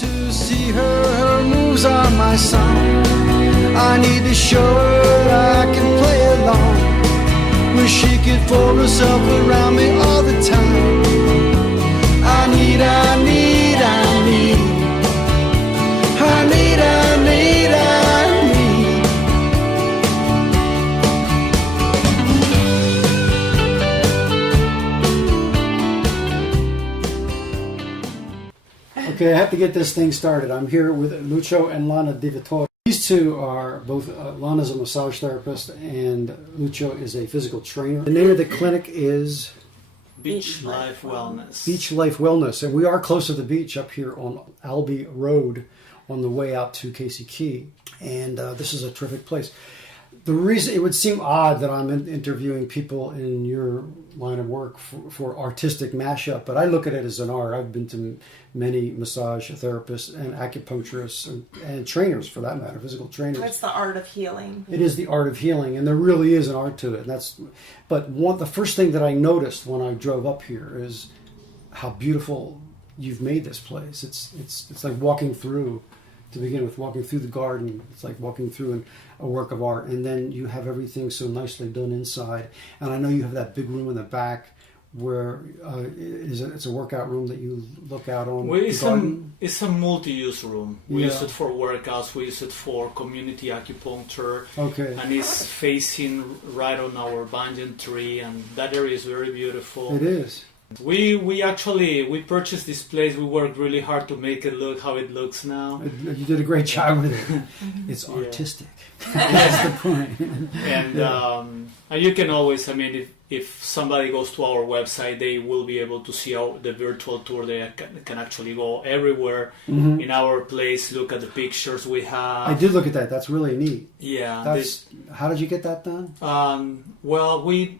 to see her moves are my song. I need to show her that I can play along. Wish she could fold herself around me all the time. I need Okay, I have to get this thing started. I'm here with Lucho and Lana Lucho. These two are both, Lana's a massage therapist and Lucho is a physical trainer. The name of the clinic is? Beach Life Wellness. Beach Life Wellness. And we are close to the beach up here on Albee Road on the way out to Casey Key. And this is a terrific place. The reason it would seem odd that I'm interviewing people in your line of work for artistic mashup, but I look at it as an art. I've been to many massage therapists and acupuncturists and trainers, for that matter, physical trainers. It's the art of healing. It is the art of healing, and there really is an art to it. The first thing that I noticed when I drove up here is how beautiful you've made this place. It's like walking through. To begin with, walking through the garden, it's like walking through a work of art, and then you have everything so nicely done inside. And I know you have that big room in the back where it's a workout room that you look out on. Well, it's a multi-use room. We use it for workouts. We use it for community acupuncture. Okay. And it's facing right on our banyan tree, and that area is very beautiful. It is. We purchased this place. We worked really hard to make it look how it looks now. You did a great job with it. It's artistic. That's the point. And you can always, if somebody goes to our website, they will be able to see the virtual tour. They can actually go everywhere in our place, look at the pictures we have. I did look at that. That's really neat. Yeah. How did you get that done? Well, we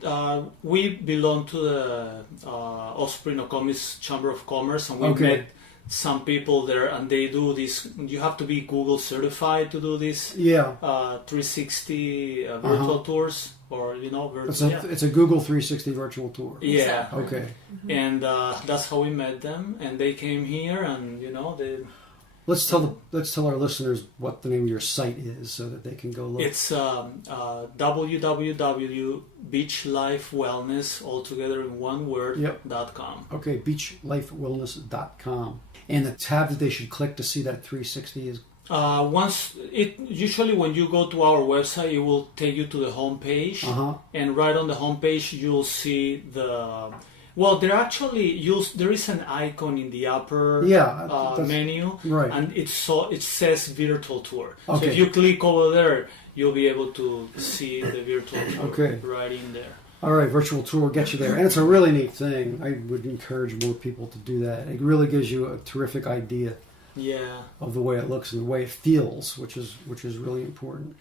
belong to the Osprey Nokomis Chamber of Commerce, and we met some people there, and they do this. You have to be Google certified to do this. 360 virtual tours, or It's a Google 360 virtual tour. Yeah. Okay. And that's how we met them, and they came here, and they. Let's tell our listeners what the name of your site is so that they can go look. It's www.beachlifewellness, all together in one word, .com. Okay, beachlifewellness.com. And the tab that they should click to see that 360 is? Usually when you go to our website, it will take you to the home page, and right on the home page you'll see the. Well, there is an icon in the upper menu, right, and it says virtual tour. Okay. So if you click over there, you'll be able to see the virtual tour right in there. All right, virtual tour will get you there, and it's a really neat thing. I would encourage more people to do that. It really gives you a terrific idea of the way it looks and the way it feels, which is really important.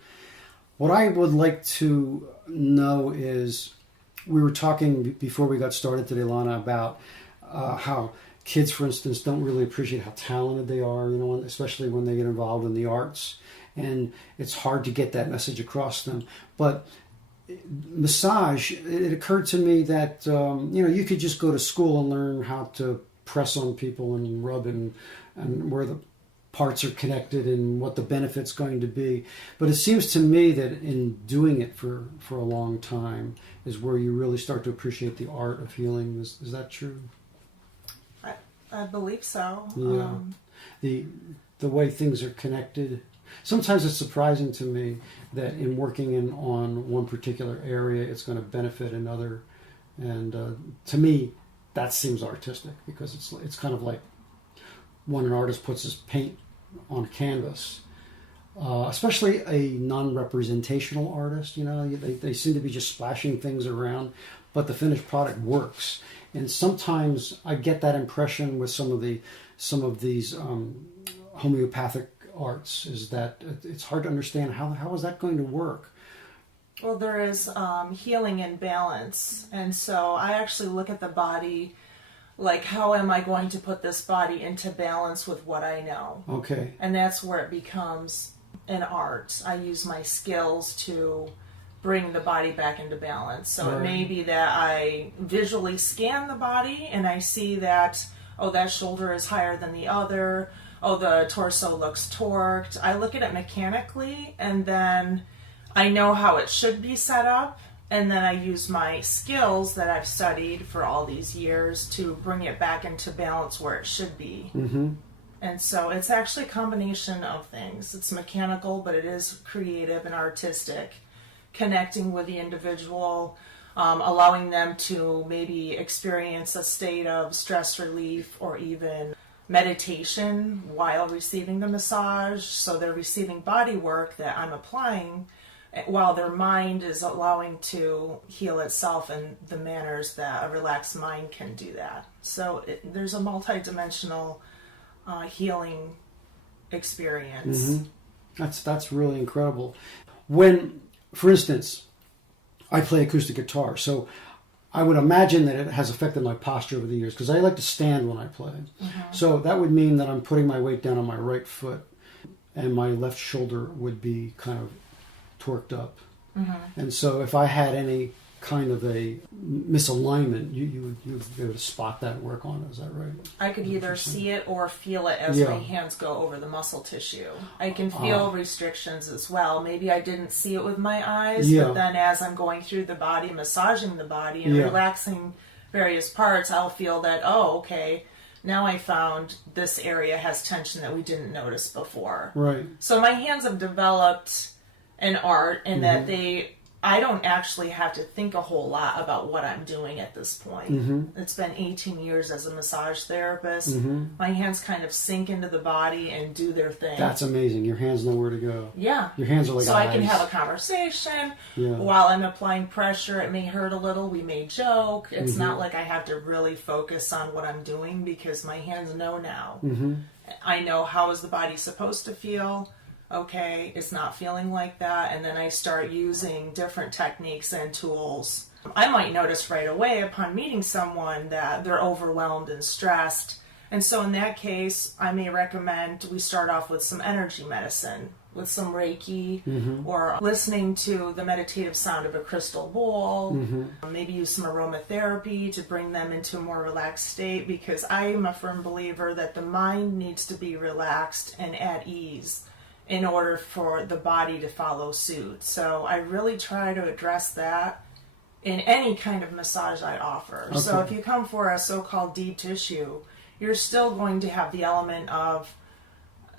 What I would like to know is, we were talking before we got started today, Lana, about how kids, for instance, don't really appreciate how talented they are, especially when they get involved in the arts. And it's hard to get that message across to them. But massage, it occurred to me that, you could just go to school and learn how to press on people and rub and where the parts are connected and what the benefit's going to be. But it seems to me that in doing it for a long time is where you really start to appreciate the art of healing. Is that true? I believe so. Yeah. The way things are connected. Sometimes it's surprising to me that in working on one particular area, it's going to benefit another. And to me, that seems artistic, because it's kind of like when an artist puts his paint on canvas, especially a non-representational artist. They seem to be just splashing things around, but the finished product works. And sometimes I get that impression with some of these homeopathic arts, is that it's hard to understand how is that going to work. Well, there is healing and balance, and so I actually look at the body. Like, how am I going to put this body into balance with what I know? Okay. And that's where it becomes an art. I use my skills to bring the body back into balance. So It may be that I visually scan the body and I see that, oh, that shoulder is higher than the other, oh, the torso looks torqued. I look at it mechanically, and then I know how it should be set up, and then I use my skills that I've studied for all these years to bring it back into balance where it should be. Mm-hmm. And so it's actually a combination of things. It's mechanical, but it is creative and artistic, connecting with the individual, allowing them to maybe experience a state of stress relief or even meditation while receiving the massage. So they're receiving body work that I'm applying while their mind is allowing to heal itself in the manners that a relaxed mind can do that. So there's a multi-dimensional healing experience. Mm-hmm. That's really incredible. When, for instance, I play acoustic guitar, so I would imagine that it has affected my posture over the years, because I like to stand when I play. Mm-hmm. So that would mean that I'm putting my weight down on my right foot, and my left shoulder would be kind of torqued up. Mm-hmm. And so if I had any kind of a misalignment, you would be able to spot that and work on it. Is that right? I could either see it or feel it as my hands go over the muscle tissue. I can feel restrictions as well. Maybe I didn't see it with my eyes, but then as I'm going through the body, massaging the body and relaxing various parts, I'll feel that, oh, okay, now I found this area has tension that we didn't notice before. Right. So my hands have developed an art in that I don't actually have to think a whole lot about what I'm doing at this point. Mm-hmm. It's been 18 years as a massage therapist. Mm-hmm. My hands kind of sink into the body and do their thing. That's amazing. Your hands know where to go. Yeah. Your hands are like so eyes. I can have a conversation while I'm applying pressure. It may hurt a little. We may joke. It's not like I have to really focus on what I'm doing because my hands know now. Mm-hmm. I know how is the body supposed to feel. Okay, it's not feeling like that, and then I start using different techniques and tools. I might notice right away upon meeting someone that they're overwhelmed and stressed, and so in that case, I may recommend we start off with some energy medicine, with some Reiki, or listening to the meditative sound of a crystal bowl, maybe use some aromatherapy to bring them into a more relaxed state, because I am a firm believer that the mind needs to be relaxed and at ease in order for the body to follow suit. So I really try to address that in any kind of massage I offer. Okay. So if you come for a so-called deep tissue, you're still going to have the element of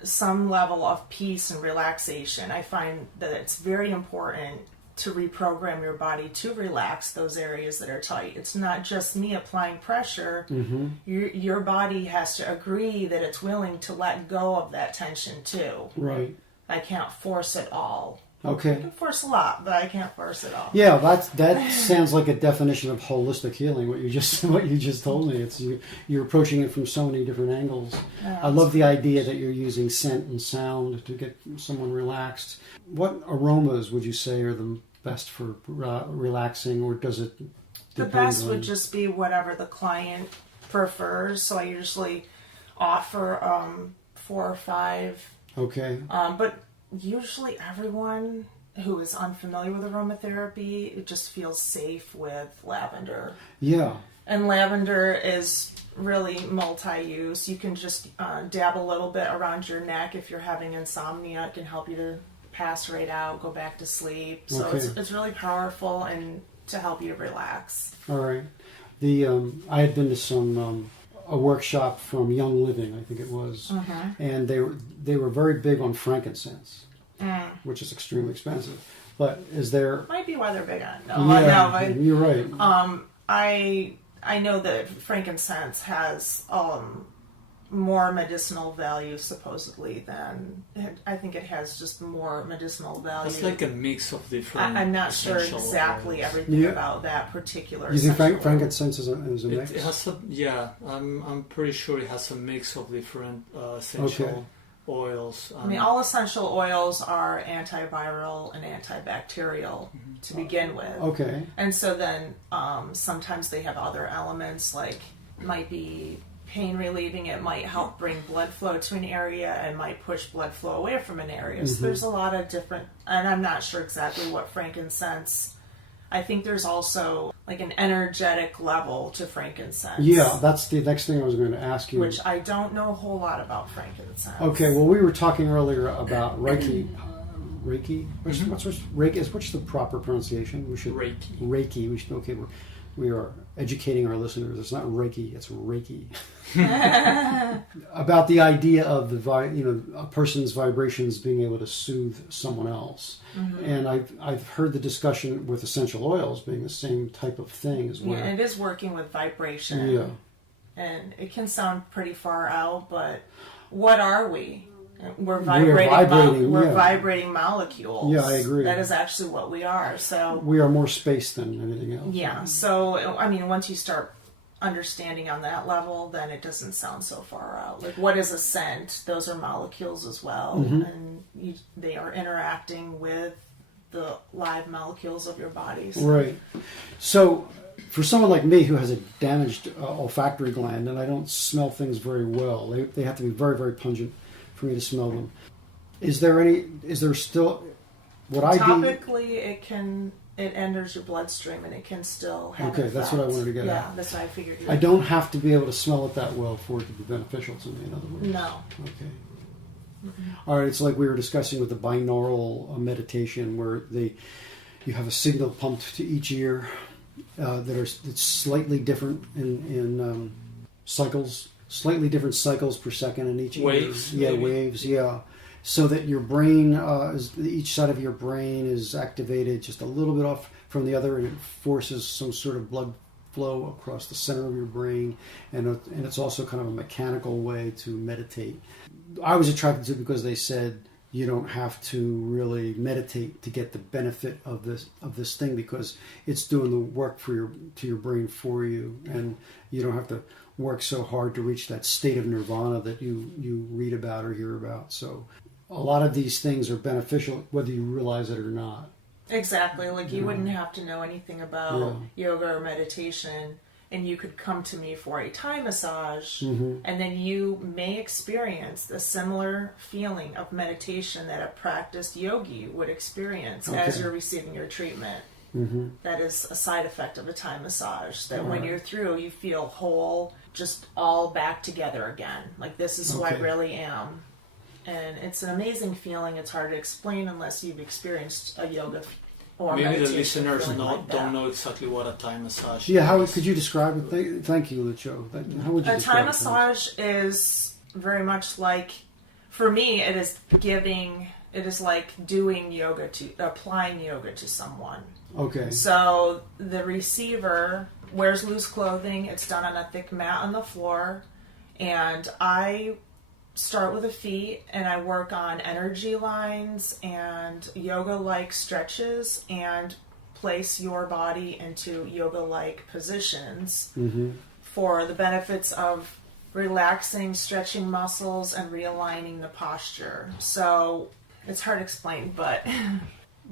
some level of peace and relaxation. I find that it's very important to reprogram your body to relax those areas that are tight. It's not just me applying pressure. Mm-hmm. Your body has to agree that it's willing to let go of that tension too. Right. I can't force it all. Okay. I can force a lot, but I can't force it all. Yeah, that sounds like a definition of holistic healing. What you just told me. It's you're approaching it from so many different angles. I love the idea that you're using scent and sound to get someone relaxed. What aromas would you say are the best for relaxing, or does it depend? The best would just be whatever the client prefers. So I usually offer 4 or 5. Okay. But usually everyone who is unfamiliar with aromatherapy, it just feels safe with lavender. Yeah. And lavender is really multi-use. You can just dab a little bit around your neck if you're having insomnia. It can help you to pass right out, go back to sleep. So okay. it's really powerful and to help you relax. All right. I had been to some a workshop from Young Living, I think it was, and they were very big on frankincense, which is extremely expensive. But is there might be why they're big on it. No, you're right. I know that frankincense has more medicinal value supposedly than I think it has just more medicinal value. It's like a mix of different. I'm not sure exactly everything about that particular. You think frankincense is a mix? It has I'm pretty sure it has a mix of different essential oils. I mean, all essential oils are antiviral and antibacterial to begin with. Okay. And so then sometimes they have other elements, like might be pain relieving. It might help bring blood flow to an area and might push blood flow away from an area. So there's a lot of different, and I'm not sure exactly what frankincense. I think there's also like an energetic level to frankincense. Yeah, that's the next thing I was going to ask you. Which I don't know a whole lot about frankincense. Okay, well, we were talking earlier about Reiki. Reiki? What's Reiki? What's the proper pronunciation? We should Reiki. We should. Okay, we are educating our listeners. It's not Reiki. It's Reiki. About the idea of a person's vibrations being able to soothe someone else. Mm-hmm. And I've heard the discussion with essential oils being the same type of thing as well. Yeah, it is working with vibration. Yeah. And it can sound pretty far out, but what are we? We're vibrating molecules. Yeah, I agree. That is actually what we are. So we are more space than anything else. Yeah. So I mean, once you start understanding on that level, then it doesn't sound so far out. Like, what is a scent? Those are molecules as well, mm-hmm. and they are interacting with the live molecules of your body. So. Right. So, for someone like me who has a damaged olfactory gland and I don't smell things very well, they have to be very, very pungent for me to smell them. Is there still what I do? Topically, it enters your bloodstream and it can still have Okay, that's what I wanted to get at. Yeah, that's what I figured. I don't have to be able to smell it that well for it to be beneficial to me, in other words. No. Okay. Mm-hmm. All right, it's like we were discussing with the binaural meditation where you have a signal pumped to each ear it's slightly different in cycles, slightly different cycles per second in each waves. Ear. Yeah, maybe. Waves, yeah. So that your brain, each side of your brain is activated just a little bit off from the other, and it forces some sort of blood flow across the center of your brain, and it's also kind of a mechanical way to meditate. I was attracted to it because they said you don't have to really meditate to get the benefit of this thing, because it's doing the work to your brain for you, and you don't have to work so hard to reach that state of nirvana that you read about or hear about. So a lot of these things are beneficial whether you realize it or not. Exactly. Like, you wouldn't have to know anything about yoga or meditation, and you could come to me for a Thai massage, mm-hmm. and then you may experience a similar feeling of meditation that a practiced yogi would experience as you're receiving your treatment. Mm-hmm. That is a side effect of a Thai massage, that when you're through, you feel whole, just all back together again. Like, this is who I really am. And it's an amazing feeling. It's hard to explain unless you've experienced a yoga or maybe the listeners don't know exactly what a Thai massage is. Yeah, how could you describe it? Thank you, Lucho. How would you describe a Thai massage is very much like, for me, it is like applying yoga to someone. Okay. So the receiver wears loose clothing. It's done on a thick mat on the floor, and I start with the feet, and I work on energy lines and yoga-like stretches and place your body into yoga-like positions mm-hmm. for the benefits of relaxing, stretching muscles, and realigning the posture. So it's hard to explain, but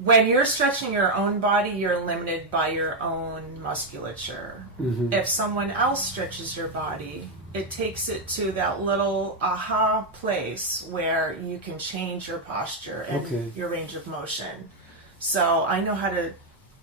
when you're stretching your own body, you're limited by your own musculature. Mm-hmm. If someone else stretches your body, it takes it to that little aha place where you can change your posture and your range of motion. So I know how to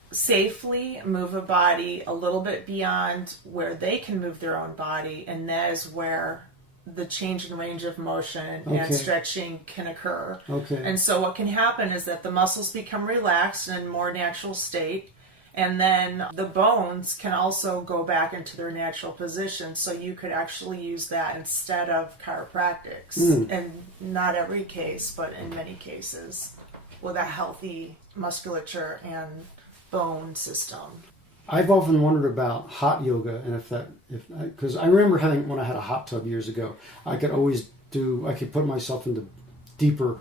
safely move a body a little bit beyond where they can move their own body, and that is where the change in range of motion and stretching can occur. Okay. And so what can happen is that the muscles become relaxed in a more natural state, and then the bones can also go back into their natural position, so you could actually use that instead of chiropractics. And not every case, but in many cases, with a healthy musculature and bone system. I've often wondered about hot yoga, and because I remember when I had a hot tub years ago, I could put myself into deeper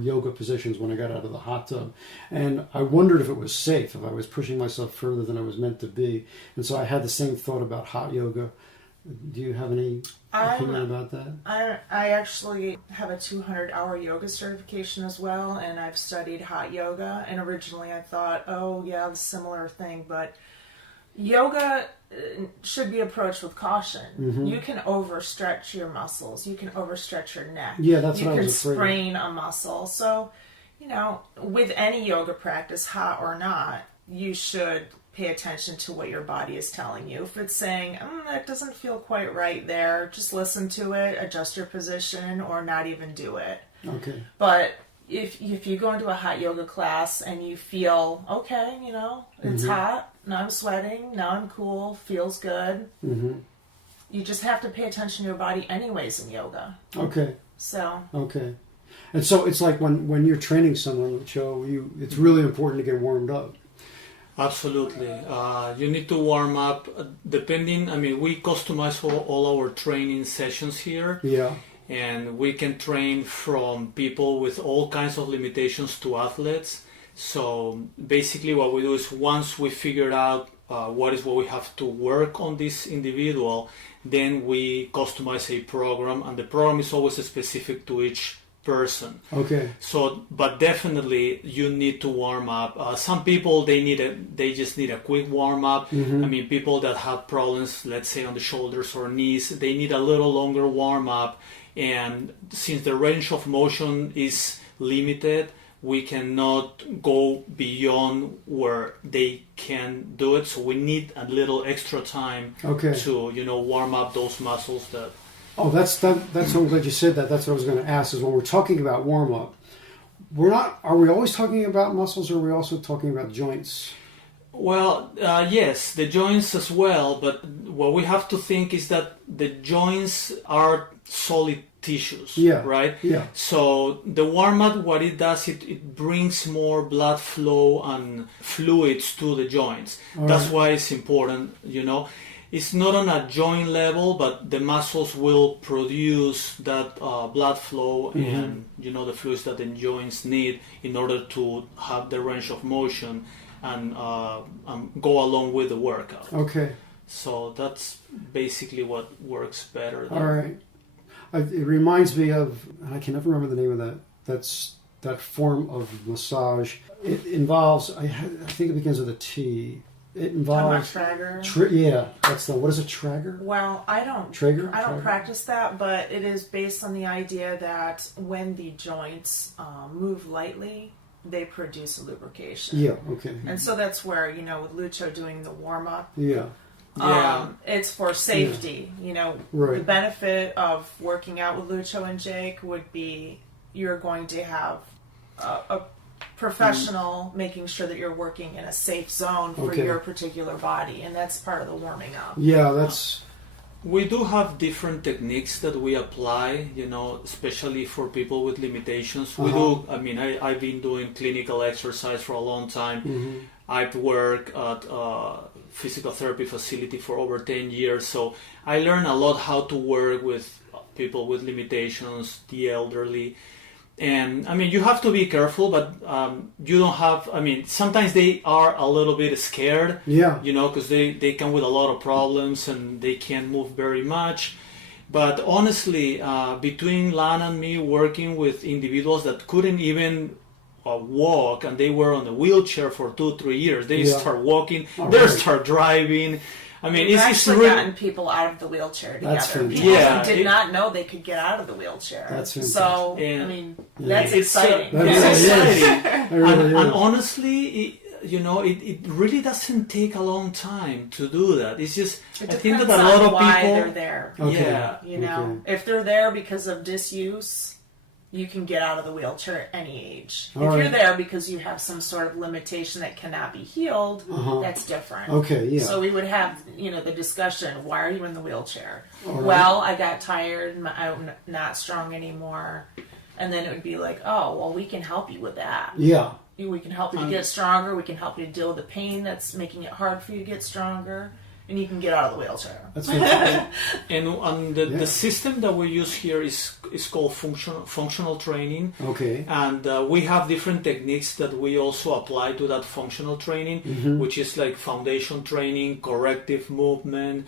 yoga positions when I got out of the hot tub. And I wondered if it was safe, if I was pushing myself further than I was meant to be. And so I had the same thought about hot yoga. Do you have any opinion about that? I actually have a 200-hour yoga certification as well, and I've studied hot yoga. And originally I thought, a similar thing, but yoga should be approached with caution. Mm-hmm. You can overstretch your muscles. You can overstretch your neck. Yeah, that's what I was afraid of. You can sprain a muscle. So, with any yoga practice, hot or not, you should pay attention to what your body is telling you. If it's saying, that doesn't feel quite right there, just listen to it, adjust your position, or not even do it. Okay. But if you go into a hot yoga class and you feel, okay, it's hot, now I'm sweating, now I'm cool, feels good. Mm-hmm. You just have to pay attention to your body anyways in yoga. Okay. So. Okay. And so it's like when you're training someone, Joe, it's really important to get warmed up. Absolutely. You need to warm up we customize all our training sessions here. Yeah. And we can train from people with all kinds of limitations to athletes. So basically what we do is once we figure out what we have to work on this individual, then we customize a program, and the program is always specific to each person. Okay. So, but definitely you need to warm up. Some people they just need a quick warm up. Mm-hmm. People that have problems, let's say on the shoulders or knees, they need a little longer warm up. And since the range of motion is limited, we cannot go beyond where they can do it. So we need a little extra time to warm up those muscles that. Oh, that's I'm glad you said that. That's what I was going to ask. Is when we're talking about warm up, are we always talking about muscles, or are we also talking about joints? Well, yes, the joints as well. But what we have to think is that the joints are solid tissues, right? Yeah. So the warm up, what it does, it brings more blood flow and fluids to the joints. That's why it's important, It's not on a joint level, but the muscles will produce that blood flow and the fluids that the joints need in order to have the range of motion and go along with the workout. Okay. So that's basically what works better. All right. It reminds me of, I can never remember the name of that form of massage. It involves, I think it begins with a T. It involves Traeger. That's what is a Traeger? Well, I don't practice that, but it is based on the idea that when the joints move lightly, they produce lubrication. Yeah, okay. And so that's where, with Lucho doing the warm up. Yeah. It's for safety. Right. The benefit of working out with Lucho and Jake would be you're going to have a professional making sure that you're working in a safe zone for your particular body, and that's part of the warming up. Yeah, that's... We do have different techniques that we apply, especially for people with limitations. We do, I've been doing clinical exercise for a long time. Mm-hmm. I've worked at a physical therapy facility for over 10 years, so I learned a lot how to work with people with limitations, the elderly. And you have to be careful, but you don't have, sometimes they are a little bit scared, because they come with a lot of problems and they can't move very much. But honestly, between Lana and me working with individuals that couldn't even walk, and they were on a wheelchair for 2-3 years, they start walking, start driving. We've actually gotten people out of the wheelchair together. People who did not know they could get out of the wheelchair. That's fantastic. So, that's exciting. It's exciting. And honestly, it really doesn't take a long time to do that. It's just, I think that a lot of why people... they're there. Okay. If they're there because of disuse, you can get out of the wheelchair at any age. If you're there because you have some sort of limitation that cannot be healed, that's different. Okay, yeah. So we would have, the discussion, why are you in the wheelchair? Well, I got tired, I'm not strong anymore. And then it would be like, oh, well, we can help you with that. Yeah. We can help you to get stronger. We can help you to deal with the pain that's making it hard for you to get stronger. And you can get out of the wheelchair. That's fantastic. And the system that we use here is called functional training. Okay. And we have different techniques that we also apply to that functional training, which is like foundation training, corrective movement.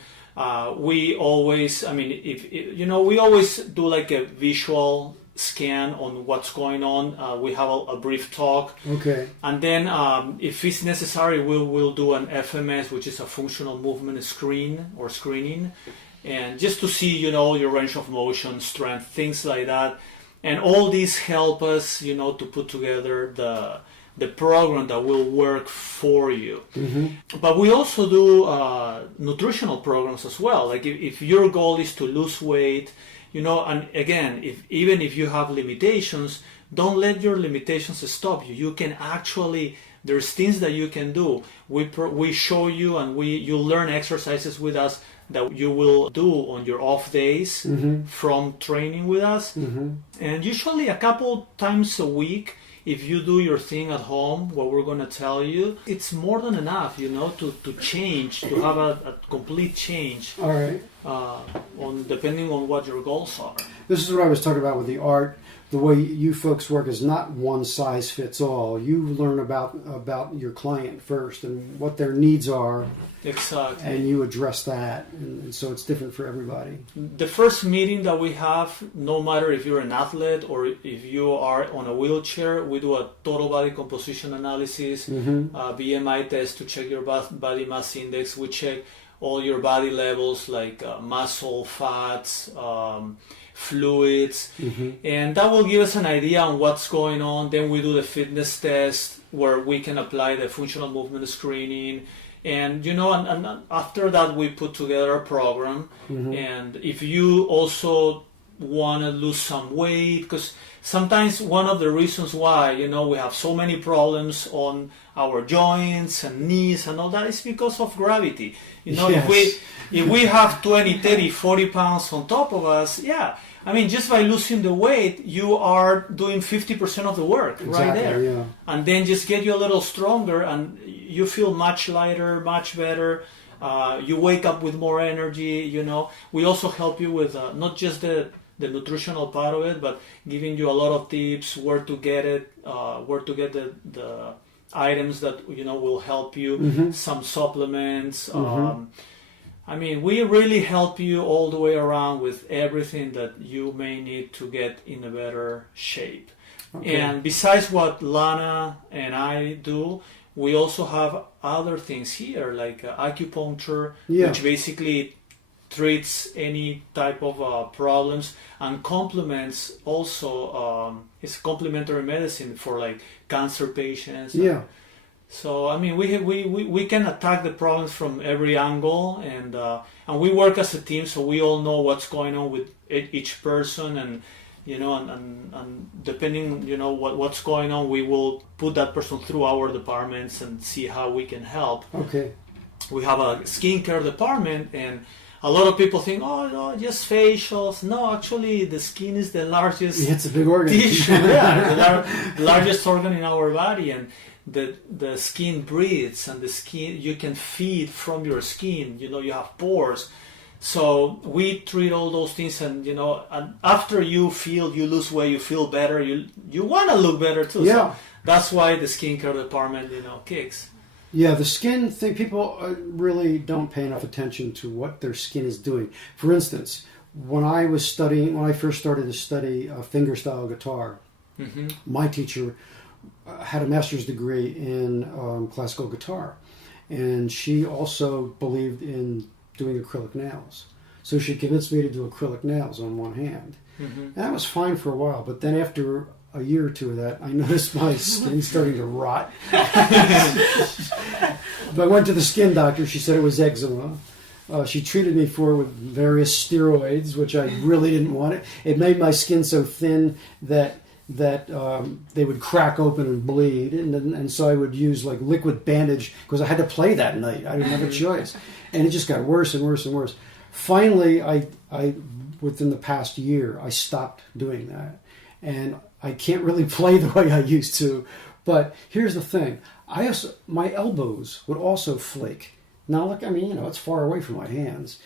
We always, we always do like a visual scan on what's going on. We have a brief talk. Okay. And then if it's necessary, we'll do an FMS, which is a functional movement screening, and just to see, your range of motion, strength, things like that. And all these help us, to put together the program that will work for you. Mm-hmm. But we also do nutritional programs as well. Like if your goal is to lose weight, and again, even if you have limitations, don't let your limitations stop you. You can actually, there's things that you can do. We show you, and you'll learn exercises with us that you will do on your off days from training with us. And usually a couple times a week, if you do your thing at home, what we're going to tell you, it's more than enough, to change, to have a complete change. All right. Depending on what your goals are. This is what I was talking about with the art. The way you folks work is not one size fits all. You learn about your client first and what their needs are. Exactly. And you address that. And so it's different for everybody. The first meeting that we have, no matter if you're an athlete or if you are on a wheelchair, we do a total body composition analysis, BMI test to check your body mass index. We check all your body levels like muscle, fats, fluids, and that will give us an idea on what's going on. Then we do the fitness test where we can apply the functional movement screening, and and after that we put together a program. And if you also want to lose some weight, because sometimes one of the reasons why we have so many problems on our joints and knees and all that is because of gravity. Yes. If we have 20, 30, 40 pounds on top of us, just by losing the weight, you are doing 50% of the work right there. Yeah. And then just get you a little stronger and you feel much lighter, much better. You wake up with more energy, We also help you with not just the nutritional part of it, but giving you a lot of tips, where to get it, where to get the items that, will help you, some supplements. We really help you all the way around with everything that you may need to get in a better shape. Okay. And besides what Lana and I do, we also have other things here, like acupuncture, which basically treats any type of problems and complements also, it's complementary medicine for like cancer patients. Yeah. So we can attack the problems from every angle, and we work as a team, so we all know what's going on with each person, and and depending what's going on, we will put that person through our departments and see how we can help. Okay. We have a skincare department, and a lot of people think, oh no, just facials. No, actually, the skin is the largest. It's a big organ. Tissue, the largest organ in our body, and the skin breathes, and the skin, you can feed from your skin. You have pores, so we treat all those things, and and after you lose weight, you feel better. You want to look better too. Yeah. So that's why the skincare department kicks. Yeah, the skin thing, people really don't pay enough attention to what their skin is doing. For instance, when I first started to study fingerstyle guitar, my teacher had a master's degree in classical guitar, and she also believed in doing acrylic nails. So she convinced me to do acrylic nails on one hand. And that was fine for a while, but then after a year or two of that, I noticed my skin starting to rot. But I went to the skin doctor. She said it was eczema. She treated me for it with various steroids, which I really didn't want. It made my skin so thin that they would crack open and bleed, and so I would use like liquid bandage because I had to play that night. I didn't have a choice, and it just got worse and worse and worse. Finally, I within the past year, I stopped doing that, and I can't really play the way I used to. But here's the thing: my elbows would also flake. Now look, it's far away from my hands,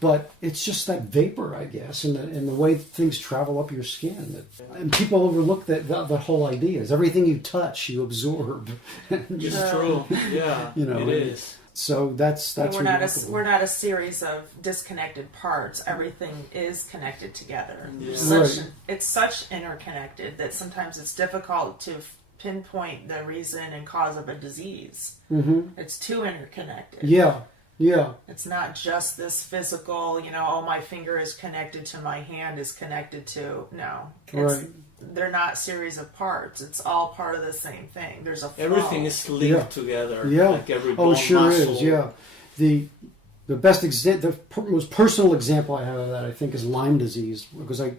but it's just that vapor, I guess, and the way things travel up your skin. And people overlook that whole idea is everything you touch, you absorb. It's true. Yeah, it is. So that's we're not a series of disconnected parts. Everything is connected together. Yeah. It's such interconnected that sometimes it's difficult to pinpoint the reason and cause of a disease. It's too interconnected. Yeah. Yeah. It's not just this physical, oh, my finger is connected to my hand is connected to, no. Right. They're not series of parts. It's all part of the same thing. There's a flow. Everything is linked together. Yeah. Like every bone, sure muscle. is. Yeah. The best the most personal example I have of that, I think, is Lyme disease, because I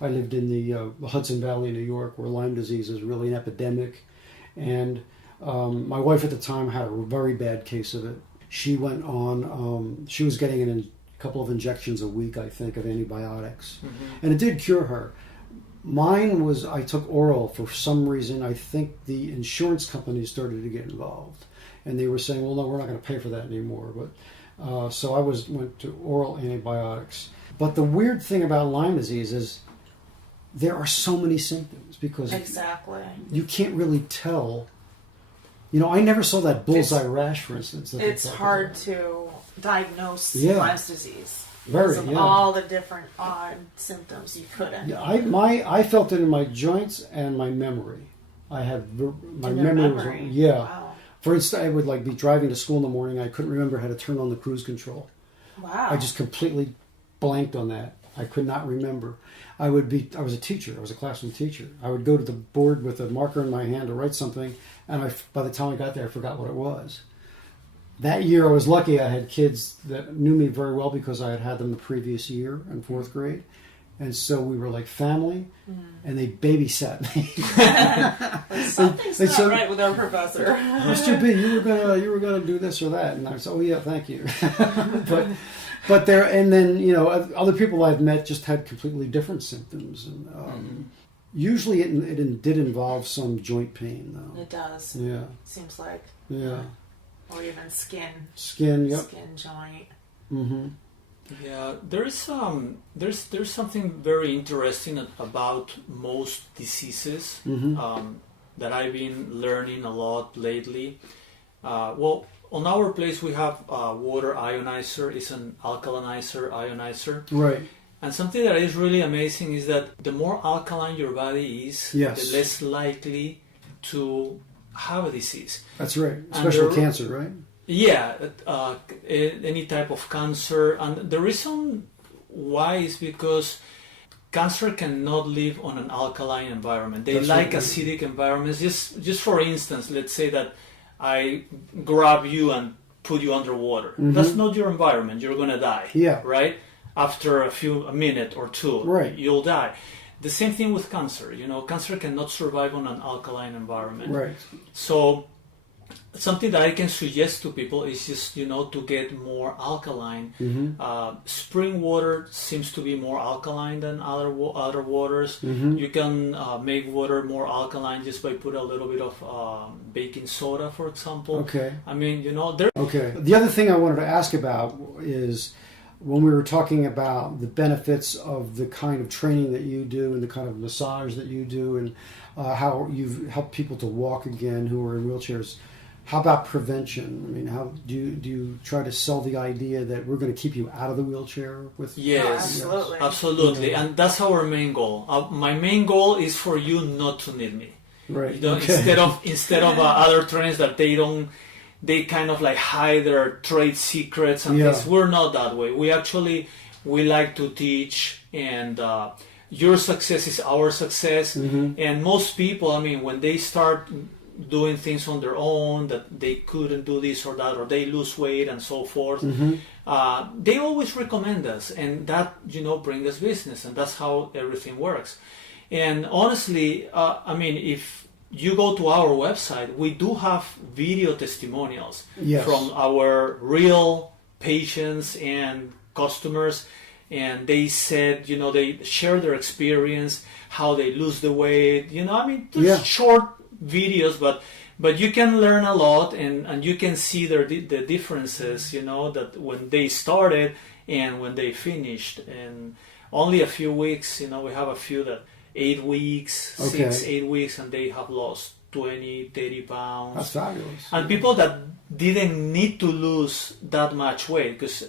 lived in the Hudson Valley, New York, where Lyme disease is really an epidemic, and my wife at the time had a very bad case of it. She went on. She was getting a couple of injections a week, I think, of antibiotics, and it did cure her. Mine was, I took oral for some reason. I think the insurance companies started to get involved, and they were saying, well, no, we're not going to pay for that anymore. But so I went to oral antibiotics. But the weird thing about Lyme disease is there are so many symptoms, because exactly you can't really tell. I never saw that bullseye rash, for instance. It's hard to diagnose Lyme disease. Very, of all the different odd symptoms you couldn't. Yeah, I felt it in my joints and my memory. I have my memory was Wow. For instance, I would be driving to school in the morning. I couldn't remember how to turn on the cruise control. Wow. I just completely blanked on that. I could not remember. I was a teacher. I was a classroom teacher. I would go to the board with a marker in my hand to write something, and by the time I got there, I forgot what it was. That year, I was lucky. I had kids that knew me very well because I had them the previous year in 4th grade. And so we were like family, and they babysat me. Something's not right with our professor. Mr. B, you were gonna do this or that, and I said, "Oh yeah, thank you." but there, and then other people I've met just had completely different symptoms, and usually it did involve some joint pain, though. It does. Yeah. Seems like. Yeah. Or even skin. Yep. Skin joint. Mm-hmm. Yeah, there's something very interesting about most diseases that I've been learning a lot lately. Well, on our place we have water ionizer. It's an alkalinizer, ionizer. Right. And something that is really amazing is that the more alkaline your body is, the less likely to have a disease. That's right, especially cancer, right? Yeah, any type of cancer. And the reason why is because cancer cannot live on an alkaline environment. They like acidic environments. Just for instance, let's say that I grab you and put you underwater. That's not your environment. You're going to die, right? After a minute or two, you'll die. The same thing with cancer. Cancer cannot survive on an alkaline environment. Right. So something that I can suggest to people is just, to get more alkaline. Spring water seems to be more alkaline than other waters. You can make water more alkaline just by putting a little bit of baking soda, for example. Okay. I mean, there... Okay. The other thing I wanted to ask about is, when we were talking about the benefits of the kind of training that you do and the kind of massage that you do, and how you've helped people to walk again who are in wheelchairs, how about prevention? I mean, how do you try to sell the idea that we're going to keep you out of the wheelchair with? Yes, absolutely. And that's our main goal. My main goil is for you not to need me. Right. Instead of other trainers that they kind of hide their trade secrets and things. We're not that way. We like to teach, and your success is our success. And most people, I mean, when they start doing things on their own, that they couldn't do this or that, or they lose weight and so forth, they always recommend us, and that bring us business, and that's how everything works. And honestly, I mean, if you go to our website, we do have video testimonials from our real patients and customers, and they said, they share their experience, how they lose the weight, I mean, just short videos, but you can learn a lot, and you can see the differences, that when they started and when they finished. And only a few weeks, we have a few that 8 weeks, 6-8 weeks, and they have lost 20-30 pounds. That's fabulous. And people that didn't need to lose that much weight, because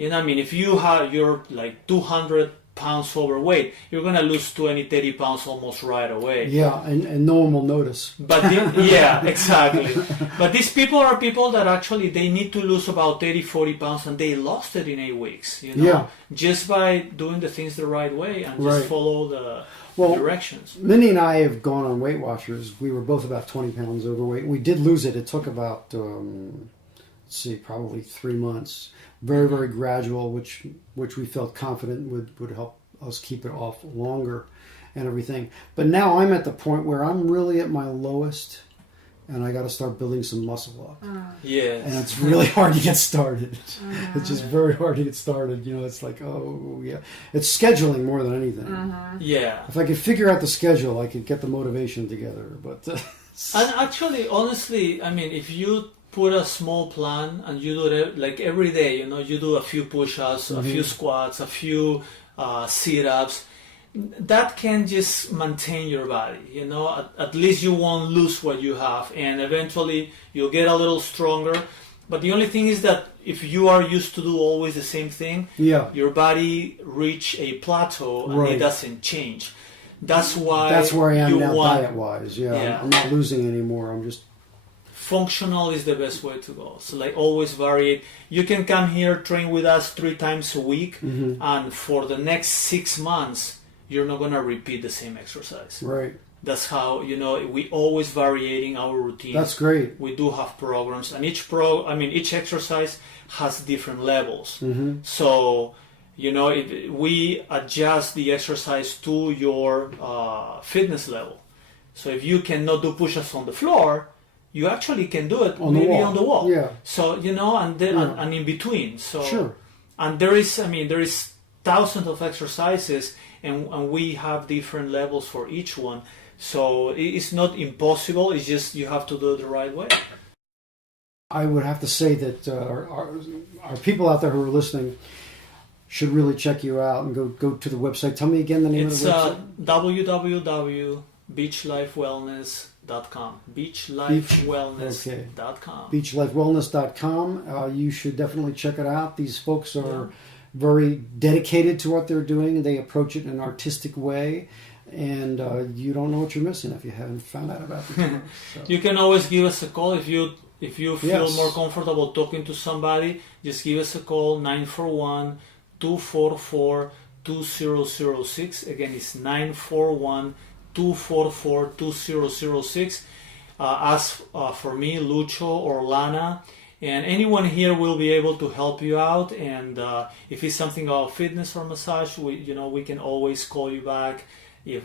I mean, if you're like 200 pounds overweight, you're going to lose 20, 30 pounds almost right away. Yeah, and no one will notice. But yeah, exactly. But these people are people that actually, they need to lose about 30, 40 pounds, and they lost it in 8 weeks, just by doing the things the right way and just follow the directions. Minnie and I have gone on Weight Watchers. We were both about 20 pounds overweight. We did lose it. It took about, probably 3 months. Very, very gradual, which we felt confident would help us keep it off longer and everything. But now I'm at the point where I'm really at my lowest, and I got to start building some muscle up. Yes. And it's really hard to get started. It's just very hard to get started. It's like, oh, yeah. It's scheduling more than anything. Yeah. If I could figure out the schedule, I could get the motivation together. But and actually, honestly, I mean, if you put a small plan and you do it like every day, you do a few push-ups, a few squats, a few sit-ups, that can just maintain your body. At least you won't lose what you have, and eventually you'll get a little stronger. But the only thing is that if you are used to do always the same thing, your body reach a plateau and it doesn't change. That's where I am now diet-wise. I'm not losing anymore. I'm just functional is the best way to go. So like always vary it. You can come here, train with us 3 times a week, and for the next 6 months, you're not going to repeat the same exercise. Right. That's how, we always varying our routine. That's great. We do have programs, and each exercise has different levels. So, we adjust the exercise to your fitness level. So if you cannot do push-ups on the floor, you actually can do it on the wall. Yeah. So, and in between. So, sure. And there is thousands of exercises, and we have different levels for each one. So it's not impossible. It's just you have to do it the right way. I would have to say that our people out there who are listening should really check you out and go to the website. Tell me again the name of the website. It's www.beachlifewellness.com. Beachlifewellness.com. Beachlifewellness.com. You should definitely check it out. These folks are very dedicated to what they're doing. They approach it in an artistic way, and you don't know what you're missing if you haven't found out about it. So. You can always give us a call if you feel more comfortable talking to somebody. Just give us a call, 941-244-2006. Again, it's 941-244-2006. Ask for me, Lucho, or Lana, and anyone here will be able to help you out. And if it's something about fitness or massage, we can always call you back. If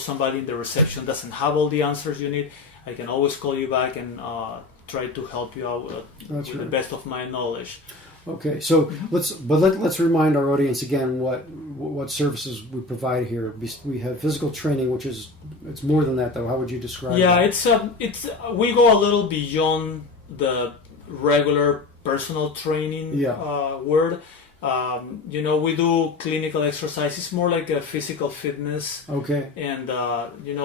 somebody in the reception doesn't have all the answers you need, I can always call you back and try to help you out with the best of my knowledge. Okay, so let's remind our audience again what services we provide here. We have physical training, which it's more than that, though. How would you describe it? Yeah, it's we go a little beyond the regular personal training word. We do clinical exercises, more like a physical fitness. Okay. And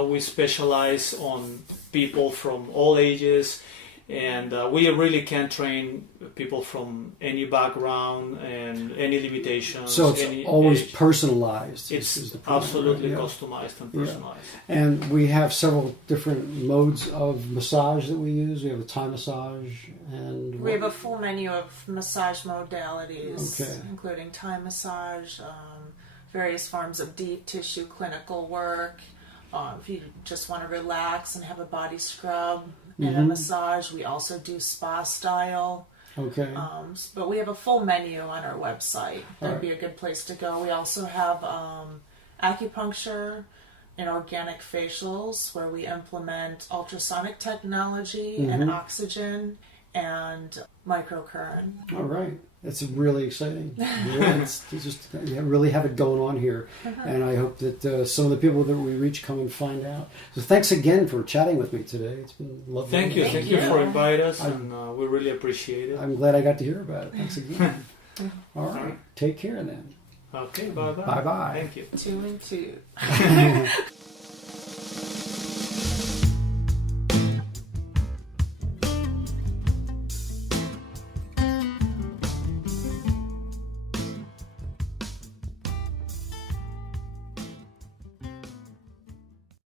we specialize on people from all ages. And we really can train people from any background and any limitations. So it's always age. Personalized. It's absolutely customized and personalized. Yeah. And we have several different modes of massage that we use. We have a Thai massage, and we have a full menu of massage modalities, including Thai massage, various forms of deep tissue clinical work. If you just want to relax and have a body scrub and a massage, we also do spa style. Okay. But we have a full menu on our website. That'd be a good place to go. We also have acupuncture and organic facials, where we implement ultrasonic technology and oxygen and microcurrent. All right. That's really exciting. Really have it going on here. And I hope that some of the people that we reach come and find out. So thanks again for chatting with me today. It's been lovely. Thank you for inviting us, and we really appreciate it. I'm glad I got to hear about it. Thanks again. All right. Take care then. Okay, bye-bye. Bye-bye. Thank you. 2 and 2.